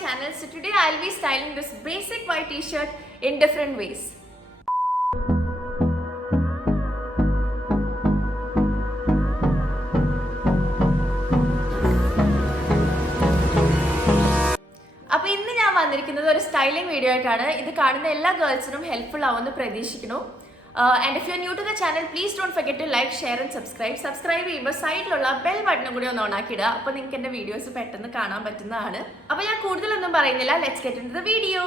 channel. So today I'll be styling this basic white t-shirt in different ways. അപ്പോൾ ഇന്ന് ഞാൻ വന്നിരിക്കുന്നത് ഒരു സ്റ്റൈലിംഗ് വീഡിയോ ആയിട്ടാണ്. ഇത് കാണുന്ന എല്ലാ ഗേൾസിനും ഹെൽപ്ഫുൾ ആവുമെന്ന് പ്രതീക്ഷിക്കുന്നു. And if you're new to the channel, please don't forget to like, share and subscribe. Subscribe ചെയ്യുമ്പോൾ സൈഡിലുള്ള ബെൽ ബട്ടണും കൂടി ഒന്ന് ഓണാക്കിയിടുക. അപ്പോൾ നിങ്ങൾക്ക് എൻ്റെ വീഡിയോസ് പെട്ടെന്ന് കാണാൻ പറ്റുന്നതാണ്. അപ്പോൾ ഞാൻ കൂടുതലൊന്നും പറയുന്നില്ല. Let's get into the video.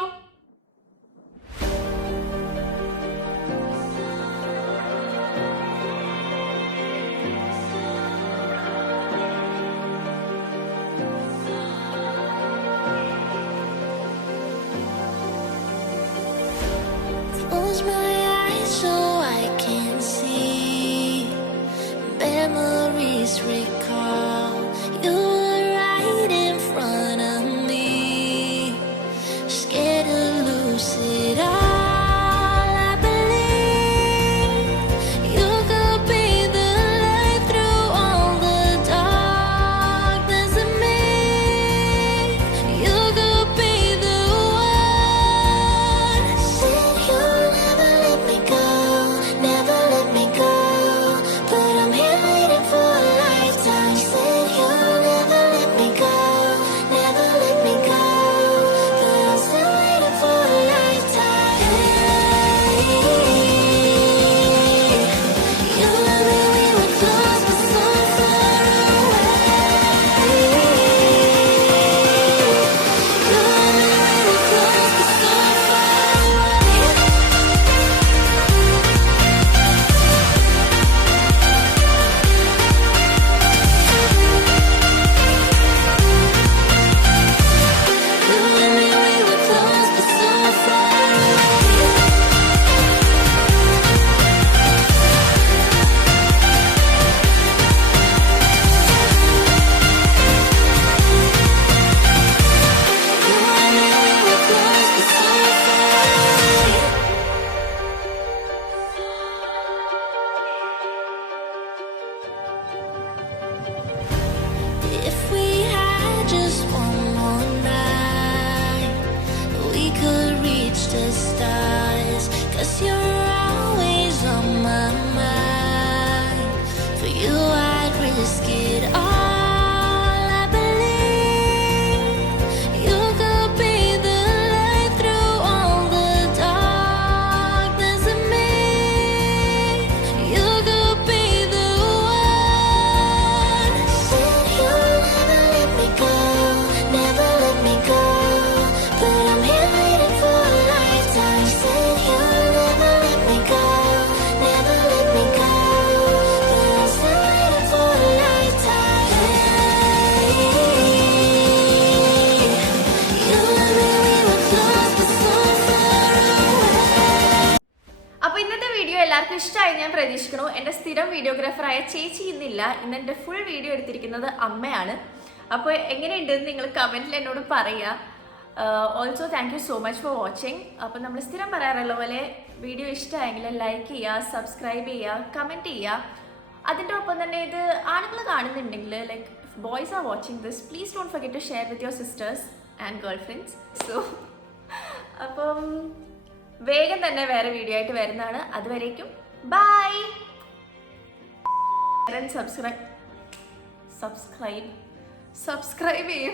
Close my eyes so I can see memories recall. You were right in front of me, scared to lose it all. I believe you could be the light through all the darkness of me. You could be the one. Said you'll never let me go, never let me go, but I'm here waiting for a lifetime. Said you'll never let me go, never let me go, but I'm still waiting for a lifetime. You and me, we were close but so far away. You and me, we were close but so far away. You and me, we were close but so far away. You and me, we were close but so far away. If we had just one more night, we could reach the stars. 'Cause you're always on my mind. For you, I'd risk it all. I believe you could be the light through all the darkness of me. You could be the one. Said you'll never let me go, never let me go, but I'm here waiting for a lifetime. Said you'll never let me go, never let me go, but I'm still waiting for a lifetime. You and me, we were close but so far away. അപ്പോൾ ഇന്നത്തെ വീഡിയോ എല്ലാവർക്കും ഇഷ്ടമായി ഞാൻ പ്രതീക്ഷിക്കുന്നു. എൻ്റെ സ്ഥിരം വീഡിയോഗ്രാഫറായ ചേച്ചി ഇന്നില്ല. ഇന്ന് എൻ്റെ ഫുൾ വീഡിയോ എടുത്തിരിക്കുന്നത് അമ്മയാണ്. അപ്പോൾ എങ്ങനെയുണ്ടെന്ന് നിങ്ങൾ കമൻറ്റിൽ എന്നോട് പറയുക. Also thank you so much for watching. അപ്പോൾ നമ്മൾ സ്ഥിരം പറയാറുള്ള പോലെ വീഡിയോ ഇഷ്ടമായെങ്കിൽ ലൈക്ക് ചെയ്യുക, സബ്സ്ക്രൈബ് ചെയ്യുക, കമൻറ്റ് ചെയ്യുക. അതിൻ്റെ ഒപ്പം തന്നെ ഇത് ആണുങ്ങൾ കാണുന്നുണ്ടെങ്കിൽ like boys are watching this, please don't forget to share with your sisters and girl friends. So അപ്പം വേഗം തന്നെ വേറെ വീഡിയോ ആയിട്ട് വരുന്നതാണ്. അതുവരേക്കും ബൈ. സബ്സ്ക്രൈബ് ചെയ്യൂ.